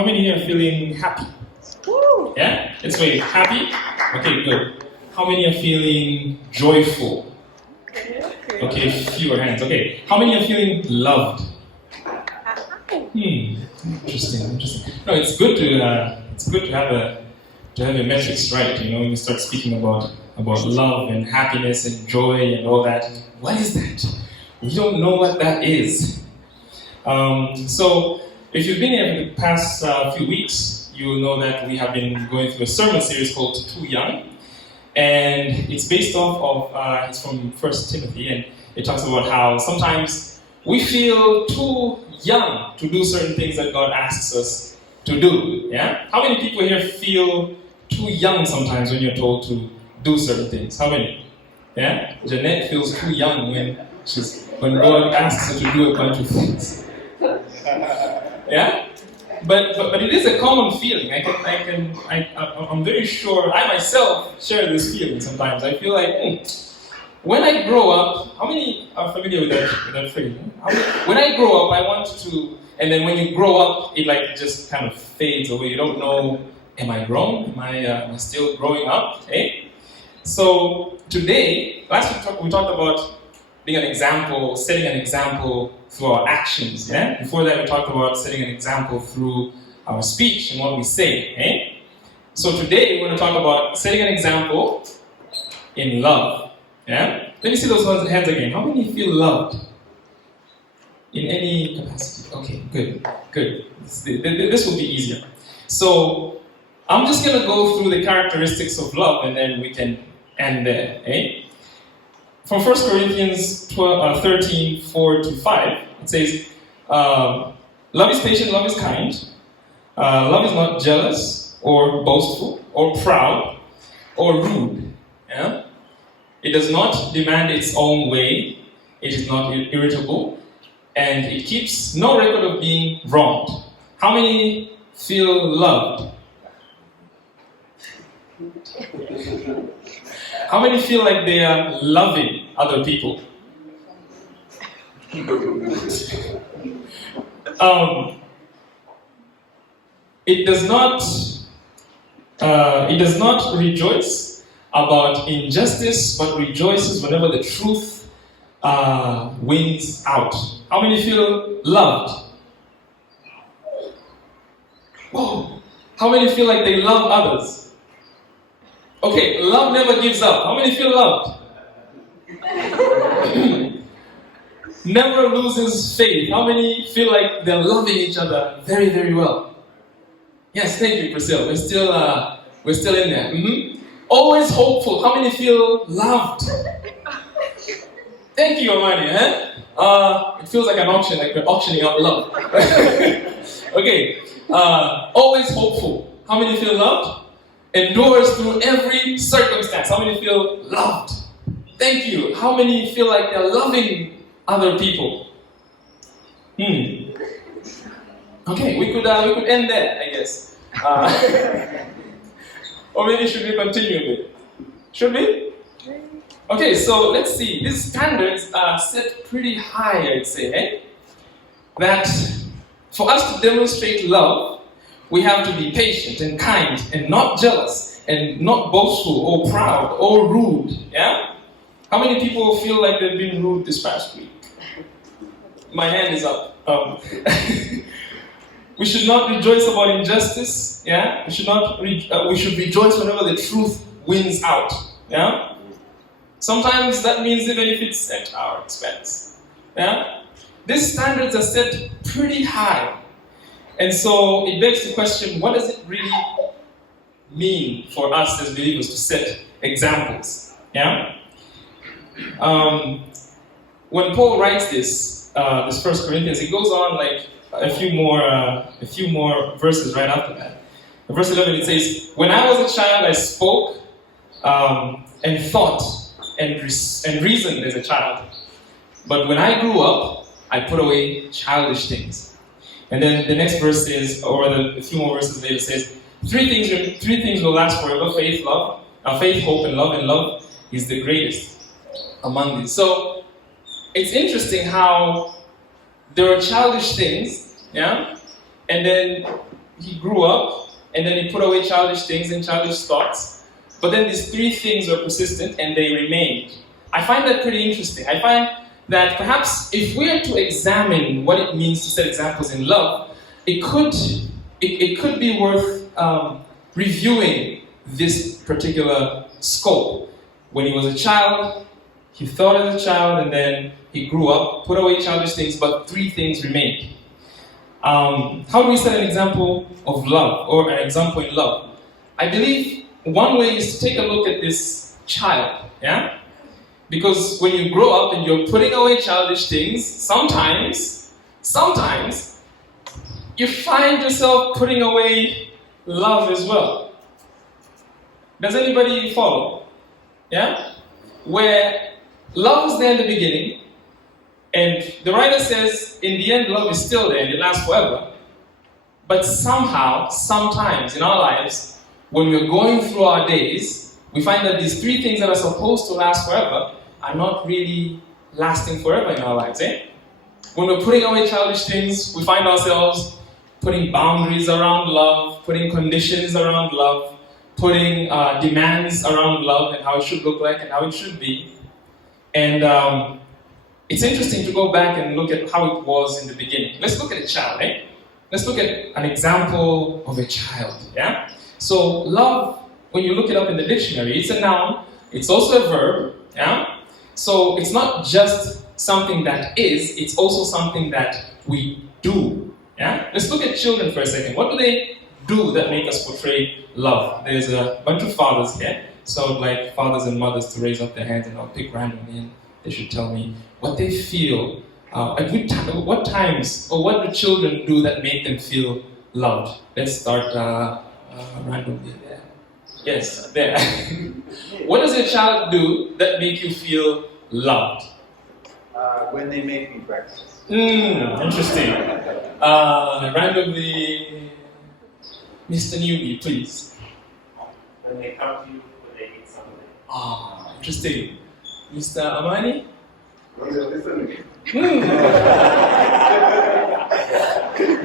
How many here are feeling happy? Woo. Yeah? Let's wait. Happy? Okay, good. How many are feeling joyful? Okay, fewer hands. Okay. How many are feeling loved? Interesting. No, it's good to have your metrics right. You know, when you start speaking about love and happiness and joy and all that. What is that? We don't know what that is. So, if you've been here for the past few weeks, you'll know that we have been going through a sermon series called Too Young, and it's based off of it's from 1 Timothy, and it talks about how sometimes we feel too young to do certain things that God asks us to do. Yeah? How many people here feel too young sometimes when you're told to do certain things? How many? Yeah? Jeanette feels too young when God asks her to do a bunch of things. Yeah? But it is a common feeling. I'm very sure I myself share this feeling sometimes. I feel like, when I grow up, how many are familiar with that phrase? When I grow up, I want to, and then when you grow up, it just kind of fades away. You don't know, am I grown? Am I still growing up? Eh? So today, last week we talked about being an example, setting an example through our actions. Yeah. Before that, we talked about setting an example through our speech and what we say. Eh? So today, we're going to talk about setting an example in love. Yeah? Let me see those hands again. How many feel loved? In any capacity? Okay, good. This will be easier. So, I'm just going to go through the characteristics of love and then we can end there. Eh? From 1 Corinthians 13, 4 to 5, it says, love is patient, love is kind. Love is not jealous or boastful or proud or rude. Yeah? It does not demand its own way. It is not irritable. And it keeps no record of being wronged. How many feel loved? How many feel like they are loving other people? It does not rejoice about injustice, but rejoices whenever the truth wins out. How many feel loved? Whoa. How many feel like they love others? Okay, love never gives up. How many feel loved? Never loses faith. How many feel like they're loving each other very, very well? Yes, thank you, Priscilla. We're still in there. Mm-hmm. Always hopeful. How many feel loved? Thank you, Amani. It feels like an auction, like we're auctioning out love. Okay. Always hopeful. How many feel loved? Endures through every circumstance. How many feel loved? Thank you. How many feel like they're loving other people? Okay, we could end there, I guess. Or maybe should we continue a bit? Should we? Okay, so let's see. These standards are set pretty high, I'd say. Eh? That for us to demonstrate love, we have to be patient and kind and not jealous and not boastful or proud or rude. Yeah? How many people feel like they've been rude this past week? My hand is up. We should not rejoice about injustice. Yeah, we should rejoice whenever the truth wins out. Yeah, sometimes that means even if it's at our expense. Yeah, these standards are set pretty high, and so it begs the question: what does it really mean for us as believers to set examples? Yeah. When Paul writes this 1 Corinthians, it goes on like a few more verses right after that. In verse 11 it says, "When I was a child, I spoke and thought and reasoned as a child. But when I grew up, I put away childish things." And then the next verse says, or a few more verses later says, three things will last forever: faith, hope, and love is the greatest among these. So it's interesting how there are childish things, yeah, and then he grew up, and then he put away childish things and childish thoughts. But then these three things were persistent and they remained. I find that pretty interesting. I find that perhaps if we are to examine what it means to set examples in love, it could be worth reviewing this particular scope. When he was a child, he thought as a child, and then he grew up, put away childish things, but three things remained. How do we set an example of love, or an example in love? I believe one way is to take a look at this child, yeah? Because when you grow up and you're putting away childish things, sometimes, you find yourself putting away love as well. Does anybody follow? Yeah? Where love was there in the beginning, and the writer says, in the end, love is still there and it lasts forever. But somehow, sometimes in our lives, when we're going through our days, we find that these three things that are supposed to last forever are not really lasting forever in our lives, eh? When we're putting away childish things, we find ourselves putting boundaries around love, putting conditions around love, putting demands around love and how it should look like and how it should be. And it's interesting to go back and look at how it was in the beginning. Let's look at a child, eh? Let's look at an example of a child, yeah? So love, when you look it up in the dictionary, it's a noun, it's also a verb, yeah? So it's not just something that is, it's also something that we do, yeah? Let's look at children for a second. What do they do that make us portray love? There's a bunch of fathers here, so I'd like fathers and mothers to raise up their hands and I'll pick randomly and they should tell me what they feel, at what times, or what do children do that make them feel loved? Let's start randomly there. Yes, there. What does a child do that makes you feel loved? When they make me breakfast. Interesting. Randomly, Mr. Newbie, please. When they come to you, when they need something. Interesting. Mr. Amani? When they're listening.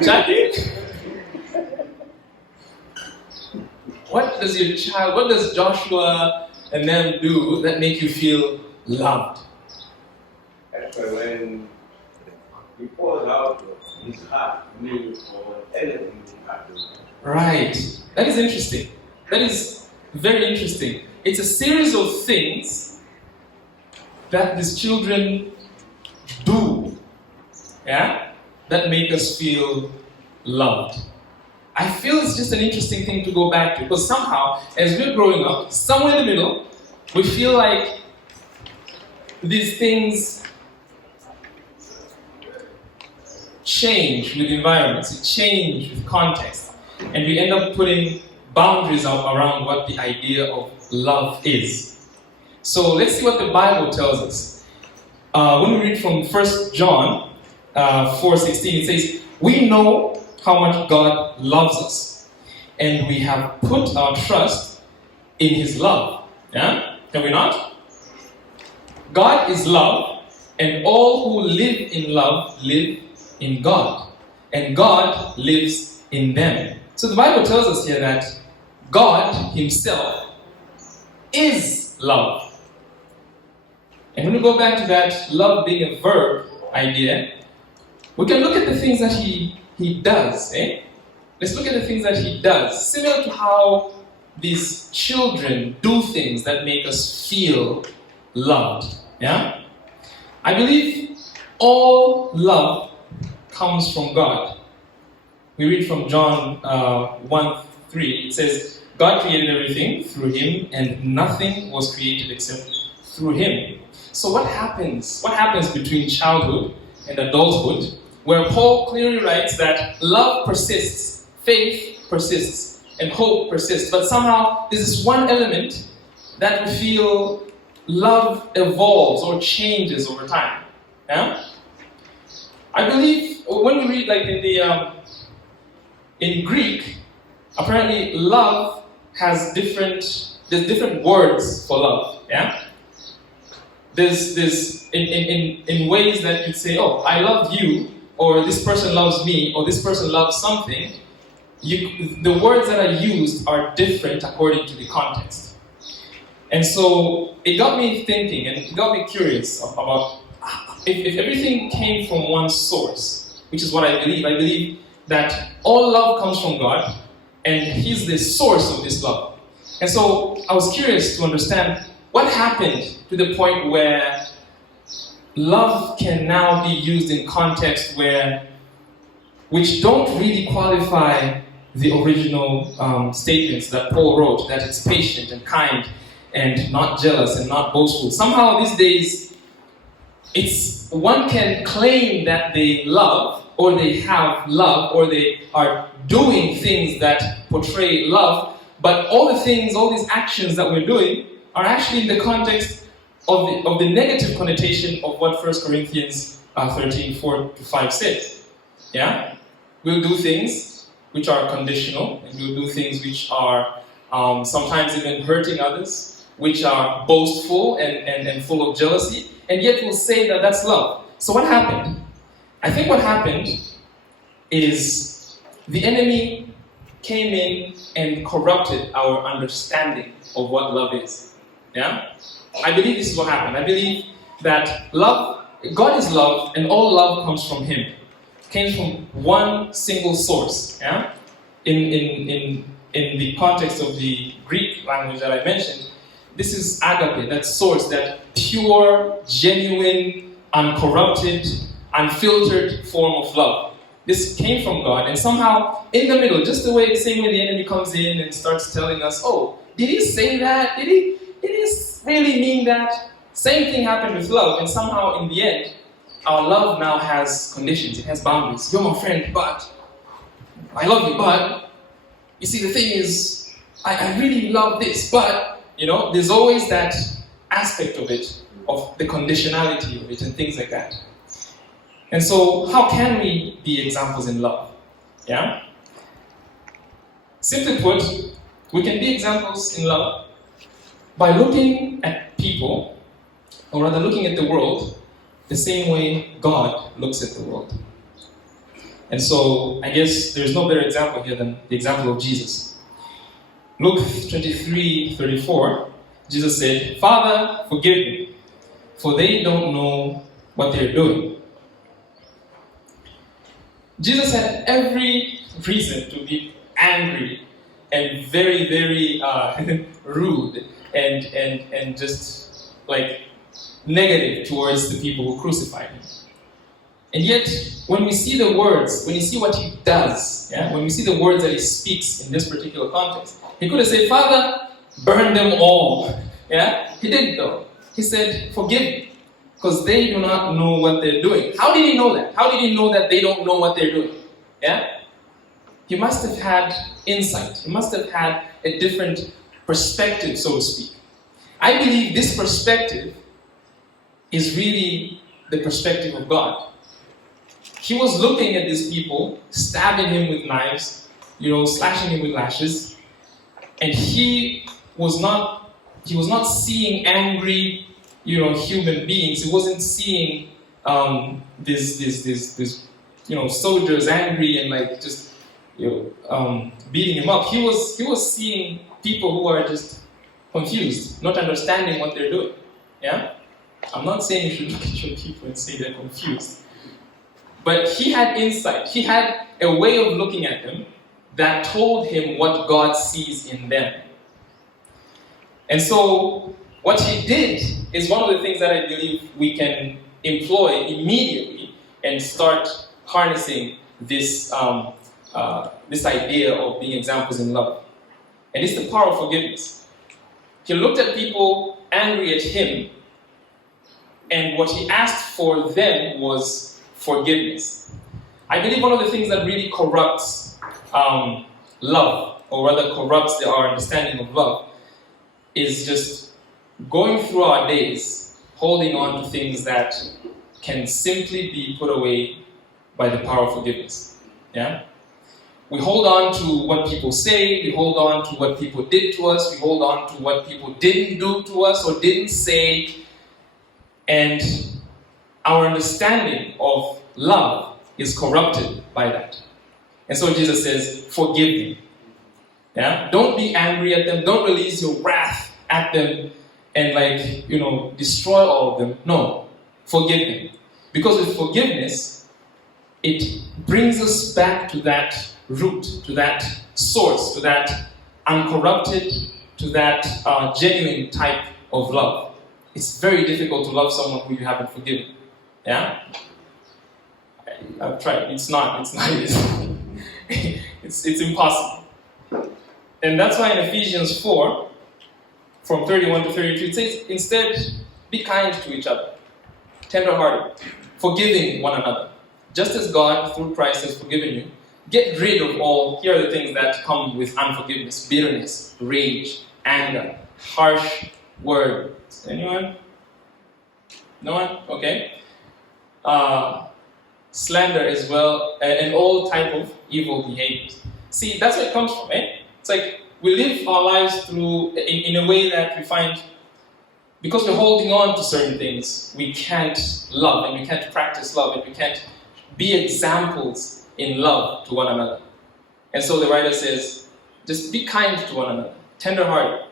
Jackie? What does Joshua and them do that make you feel loved? That's when he pours out his heart, news, or anything he has to do. Right. That is interesting. That is very interesting. It's a series of things that these children do, yeah, that make us feel loved. I feel it's just an interesting thing to go back to, because somehow, as we're growing up, somewhere in the middle, we feel like these things change with environments, it change with context, and we end up putting boundaries up around what the idea of love is. So let's see what the Bible tells us. When we read from 1 John 4:16, it says, "We know how much God loves us, and we have put our trust in His love." Yeah? Can we not? God is love, and all who live in love live in God, and God lives in them. So the Bible tells us here that God Himself is love. And when we go back to that love being a verb idea, we can look at the things that He does. Let's look at the things that He does. Similar to how these children do things that make us feel loved. Yeah? I believe all love comes from God. We read from John 1:3. It says, "God created everything through Him, and nothing was created except through Him." So what happens? What happens between childhood and adulthood, where Paul clearly writes that love persists, faith persists, and hope persists, but somehow there's this one element that we feel love evolves or changes over time. Yeah? I believe when we read like in Greek, apparently love has there's different words for love. Yeah? There's in ways that you'd say, "Oh, I love you," or "this person loves me," or "this person loves something." the words that are used are different according to the context. And so it got me thinking, and it got me curious about if everything came from one source, which is what I believe that all love comes from God, and He's the source of this love. And so I was curious to understand what happened to the point where love can now be used in context which don't really qualify the original statements that Paul wrote, that it's patient and kind and not jealous and not boastful. Somehow these days, one can claim that they love, or they have love, or they are doing things that portray love, but all these actions that we're doing are actually in the context of the negative connotation of what 1 Corinthians 13, 4-5 says. Yeah? We'll do things which are conditional, and we'll do things which are sometimes even hurting others, which are boastful and full of jealousy, and yet we'll say that that's love. So what happened? I think what happened is the enemy came in and corrupted our understanding of what love is. Yeah? I believe this is what happened. I believe that love, God is love, and all love comes from Him. It came from one single source. Yeah? In the context of the Greek language that I mentioned, this is agape, that source, that pure, genuine, uncorrupted, unfiltered form of love. This came from God, and somehow in the middle, just the same way the enemy comes in and starts telling us, oh, did he say that? Did he really mean that? Same thing happened with love, and somehow in the end, our love now has conditions, it has boundaries. You're my friend, but I love you, but you see, the thing is, I really love this, but there's always that aspect of it, of the conditionality of it and things like that. And so, how can we be examples in love? Yeah? Simply put, we can be examples in love by looking at people, or rather looking at the world, the same way God looks at the world. And so, I guess there's no better example here than the example of Jesus. Luke 23:34, Jesus said, "Father, forgive them, for they don't know what they're doing." Jesus had every reason to be angry and very, very rude and just like negative towards the people who crucified him. And yet, when we see the words, when you see what he does, when we see the words that he speaks in this particular context, he could have said, "Father, burn them all." He didn't though. He said, "Forgive them, because they do not know what they're doing." How did he know that? How did he know that they don't know what they're doing? He must have had insight. He must have had a different perspective, so to speak. I believe this perspective is really the perspective of God. He was looking at these people, stabbing him with knives, slashing him with lashes, and he was not seeing angry, human beings. He wasn't seeing these soldiers angry and just beating him up. He was seeing people who are just confused, not understanding what they're doing. I'm not saying you should look at your people and say they're confused. But he had insight. He had a way of looking at them that told him what God sees in them. And so, what he did is one of the things that I believe we can employ immediately and start harnessing this idea of being examples in love. And it's the power of forgiveness. He looked at people angry at him, and what he asked for them was forgiveness. I believe one of the things that really corrupts love, or rather corrupts our understanding of love, is just going through our days holding on to things that can simply be put away by the power of forgiveness. We hold on to what people say, we hold on to what people did to us, we hold on to what people didn't do to us or didn't say, and our understanding of love is corrupted by that. And so Jesus says, forgive them. Yeah? Don't be angry at them. Don't release your wrath at them and destroy all of them. No, forgive them. Because with forgiveness, it brings us back to that root, to that source, to that uncorrupted, to that genuine type of love. It's very difficult to love someone who you haven't forgiven. Yeah? I've tried. It's not easy. It's impossible. And that's why in Ephesians 4, from 31 to 32, it says, instead, be kind to each other, tender-hearted, forgiving one another. Just as God, through Christ, has forgiven you, get rid of all, here are the things that come with unforgiveness: bitterness, rage, anger, harsh words. Anyone? No one? Okay. Slander as well, and all type of evil behaviors. See, that's where it comes from, eh? It's like we live our lives through in a way that we find, because we're holding on to certain things, we can't love and we can't practice love and we can't be examples in love to one another. And so the writer says, just be kind to one another, tender-hearted.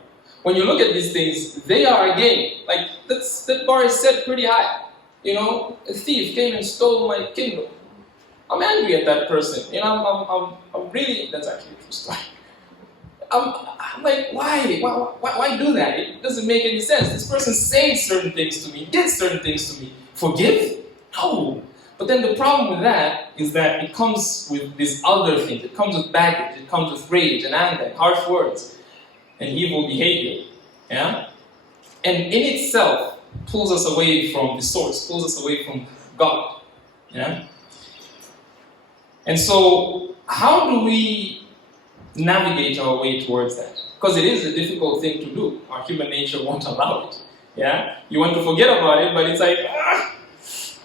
When you look at these things, they are again, like that bar is set pretty high. You know, a thief came and stole my kingdom. I'm angry at that person. You know, I'm really, that's actually a true story. I'm like, why? Why do that? It doesn't make any sense. This person said certain things to me, did certain things to me. Forgive? No. But then the problem with that is that it comes with these other things. It comes with baggage. It comes with rage and anger and harsh words and evil behavior. Yeah? And in itself, pulls us away from the source, pulls us away from God. Yeah? And so, how do we navigate our way towards that? Because it is a difficult thing to do. Our human nature won't allow it. Yeah? You want to forget about it, but it's like,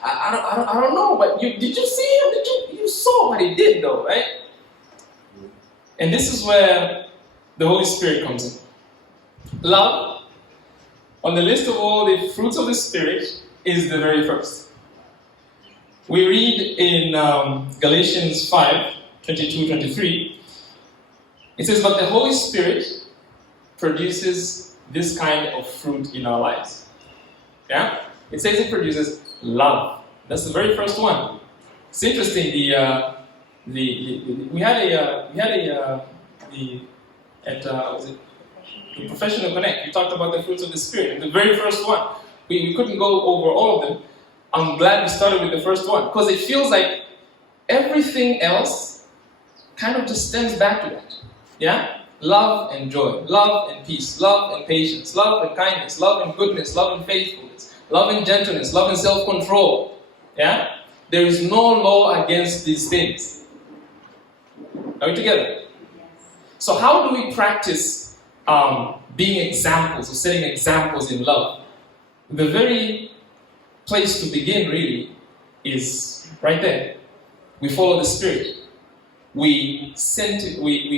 I don't know, but did you see him? You saw what he did though, right? And this is where the Holy Spirit comes in. Love, on the list of all the fruits of the Spirit, is the very first. We read in Galatians 5, 22, 23, it says, but the Holy Spirit produces this kind of fruit in our lives. Yeah? It says it produces love. That's the very first one. It's interesting, in Professional Connect, we talked about the fruits of the Spirit. The very first one. We couldn't go over all of them. I'm glad we started with the first one, because it feels like everything else kind of just stems back to that. Yeah? Love and joy, love and peace, love and patience, love and kindness, love and goodness, love and faithfulness, love and gentleness, love and self-control. Yeah? There is no law against these things. Are we together? So how do we practice being examples or setting examples in love? The very place to begin really is right there. We follow the Spirit. We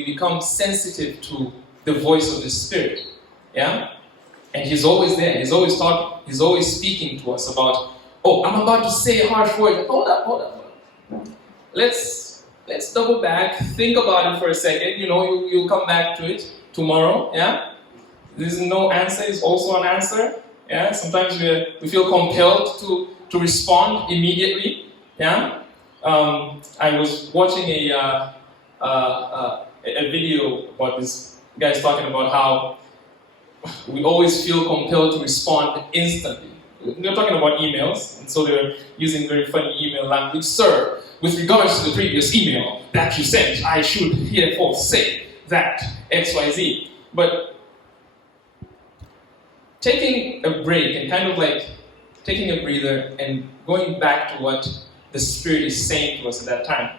become sensitive to the voice of the Spirit. Yeah? And He's always there. He's always talking. He's always speaking to us about, oh, I'm about to say a harsh word. Hold up. Let's double back. Think about it for a second. You know, you'll come back to it tomorrow. Yeah? There's no answer. It's also an answer. Yeah? Sometimes we feel compelled to respond immediately. Yeah? I was watching a video about this guy's talking about how we always feel compelled to respond instantly. They're talking about emails, and so they're using very funny email language. Sir, with regards to the previous email that you sent, I should herefore say that XYZ. But taking a break and kind of like taking a breather and going back to what the Spirit is saying to us at that time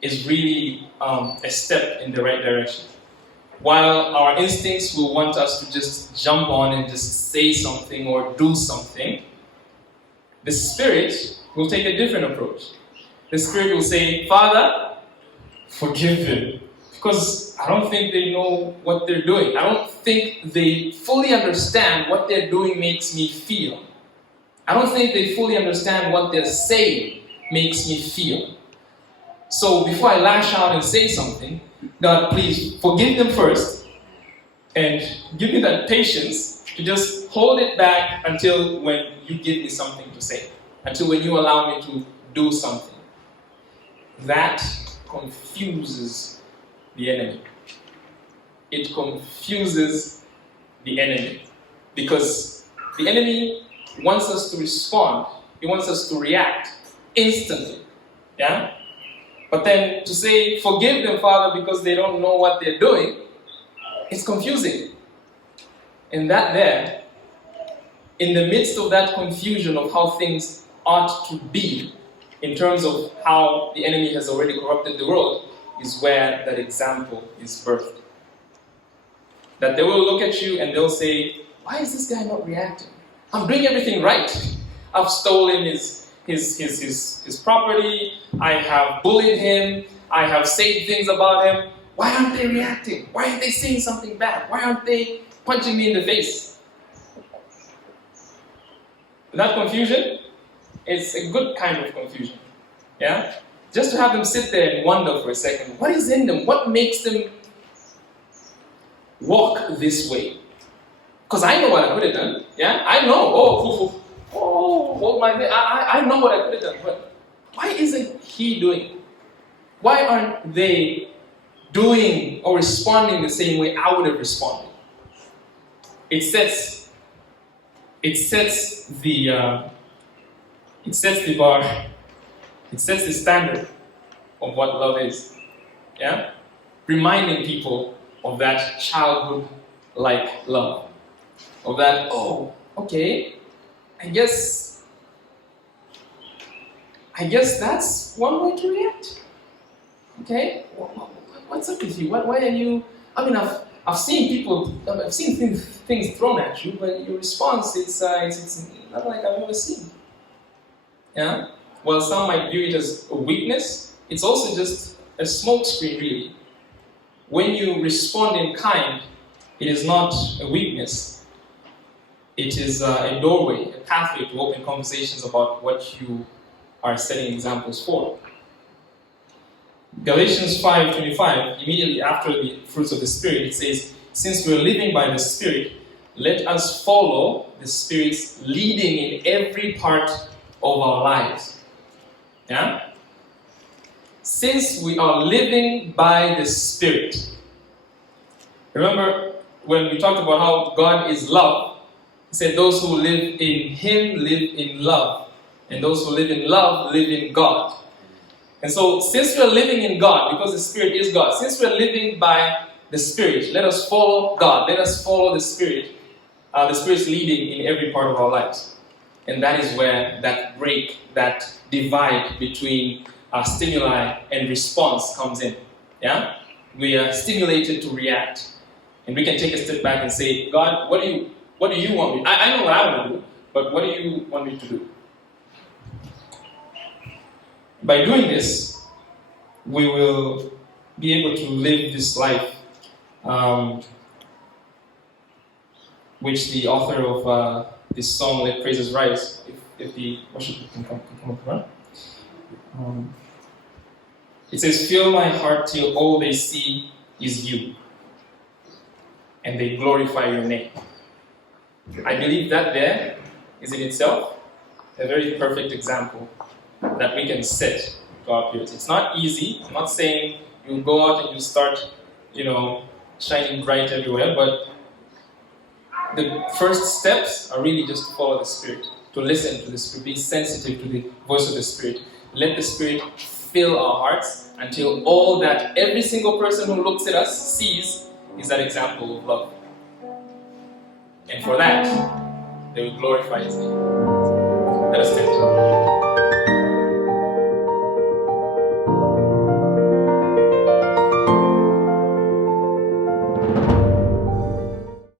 is really a step in the right direction. While our instincts will want us to just jump on and just say something or do something, the Spirit will take a different approach. The Spirit will say, Father, forgive them. Because I don't think they know what they're doing. I don't think they fully understand what they're doing makes me feel. I don't think they fully understand what they're saying makes me feel. So before I lash out and say something, God, please forgive them first and give me that patience to just hold it back until when you give me something to say, until when you allow me to do something. That confuses the enemy. It confuses the enemy because the enemy wants us to respond. He wants us to react instantly. Yeah? But then to say, forgive them, Father, because they don't know what they're doing, it's confusing. And that there, in the midst of that confusion of how things ought to be, in terms of how the enemy has already corrupted the world, is where that example is birthed. That they will look at you and they'll say, why is this guy not reacting? I'm doing everything right. I've stolen his property. I have bullied him. I have said things about him. Why aren't they reacting? Why aren't they saying something bad? Why aren't they punching me in the face? That confusion, it's a good kind of confusion. Yeah? Just to have them sit there and wonder for a second, what is in them? What makes them walk this way? Because I know what I could have done. Yeah? I know. I know what I could have done. But why isn't he doing? Why aren't they doing or responding the same way I would have responded? It sets the bar. It sets the standard of what love is. Yeah? Reminding people of that childhood-like love. Of that, oh, okay, I guess that's one way to react. Okay? What's up with you? Why are you... I mean, I've seen things thrown at you, but your response, it's not like I've ever seen. Yeah? Well, some might view it as a weakness. It's also just a smokescreen, really. When you respond in kind, it is not a weakness. It is a doorway, a pathway to open conversations about what you are setting examples for. Galatians 5:25, immediately after the fruits of the Spirit, it says, since we're living by the Spirit, let us follow the Spirit's leading in every part of our lives. Yeah? Since we are living by the Spirit. Remember when we talked about how God is love, he said those who live in Him live in love. And those who live in love live in God. And so since we are living in God, because the Spirit is God, since we are living by the Spirit, let us follow God. Let us follow the Spirit. The Spirit's leading in every part of our lives. And that is where that break, that divide between stimuli and response comes in. Yeah? We are stimulated to react. And we can take a step back and say, God, what do you want me? I know what I want to do, but what do you want me to do? By doing this, we will be able to live this life, which the author of this song, Let Praises Rise, if the worship can come up, right? It says, fill my heart till all they see is you, and they glorify your name. I believe that there is in itself a very perfect example that we can set to our peers. It's not easy. I'm not saying you go out and you start, shining bright everywhere, but the first steps are really just to follow the Spirit, to listen to the Spirit, be sensitive to the voice of the Spirit. Let the Spirit fill our hearts until all that every single person who looks at us sees is that example of love. And for that, they will glorify His name. Let us stand.